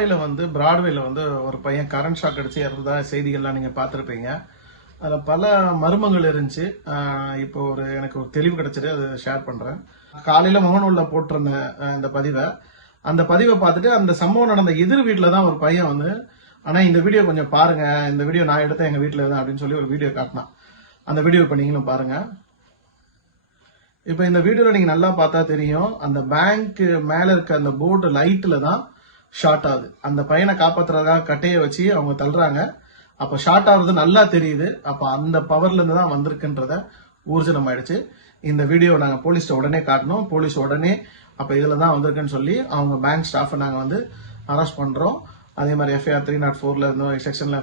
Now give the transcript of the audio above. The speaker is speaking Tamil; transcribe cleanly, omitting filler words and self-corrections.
காலையில வந்து பிராட்வேல வந்து ஒரு பையன் கரண்ட் ஷாக் அடிச்சு இறந்ததா செய்திகள்லாம் நீங்க பார்த்திருப்பீங்க. அதுல பல மர்மங்கள் இருந்துச்சு. இப்போ எனக்கு ஒரு தெளிவு கிடைச்சது, அதை ஷேர் பண்றேன். காலையில முகநூல்ல போட்டிருந்த அந்த பதிவை பார்த்துட்டு அந்த சம்பவம் நடந்த எதிர் வீட்டுல தான் ஒரு பையன் வந்து, ஆனா இந்த வீடியோ கொஞ்சம் பாருங்க, இந்த வீடியோ நான் எடுத்தேன் எங்க வீட்டுல தான் அப்படின்னு சொல்லி ஒரு வீடியோ காட்டினான். அந்த வீடியோ இப்ப நீங்களும் பாருங்க. இப்ப இந்த வீடியோல நீங்க நல்லா பார்த்தா தெரியும், அந்த பேங்க் மேல இருக்க அந்த போர்டு லைட்ல தான் ஷார்ட் ஆகுது. அந்த பையனை காப்பாத்துறதுக்காக கட்டைய வச்சு அவங்க தள்ளுறாங்க. அப்ப ஷார்ட் ஆகுறது நல்லா தெரியுது. அப்ப அந்த பவர்ல இருந்து தான் வந்திருக்குன்றத ஊர்ஜனம் ஆயிடுச்சு. இந்த வீடியோ நாங்க போலீஸ்ட உடனே காட்டணும். போலீஸ் உடனே அப்ப இதுல தான் வந்திருக்குன்னு சொல்லி அவங்க பேங்க் ஸ்டாஃப் நாங்க வந்து அரெஸ்ட் பண்றோம். அதே மாதிரி FIR 304 செக்ஷன்ல